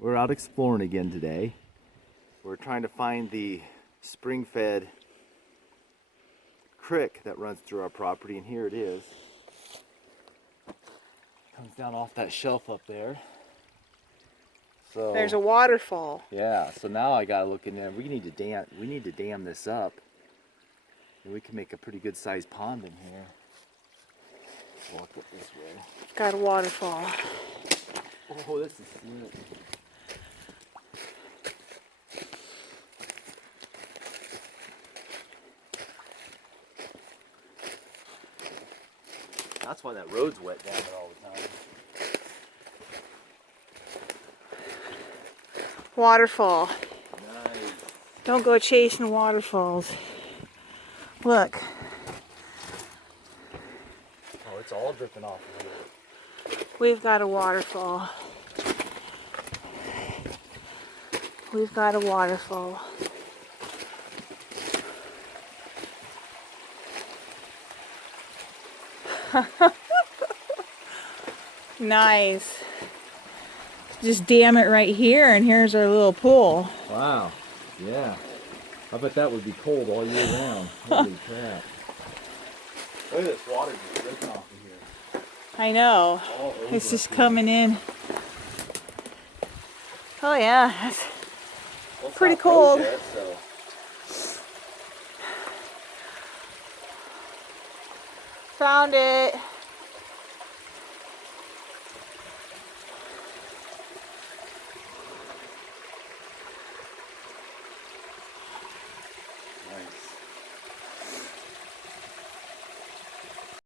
We're out exploring again today. We're trying to find the spring-fed creek that runs through our property, and here it is. Comes down off that shelf up there. So There's a waterfall. yeah, so now I gotta look in there. We need to dam this up, and we can make a pretty good sized pond in here. Walk up this way. Got a waterfall. Oh, this is slick. That's why that road's wet down there all the time. Waterfall. Nice. Don't go chasing waterfalls. Look. Oh, it's all dripping off of here. We've got a waterfall. We've got a waterfall. Nice. Just dam it right here, and here's our little pool. Wow. Yeah. I bet that would be cold all year round. Holy crap. Look at this water just dripping off of here. I know. All over It's just here. coming in. Oh yeah. Well, it's pretty not cold cold. yet, so. Found it.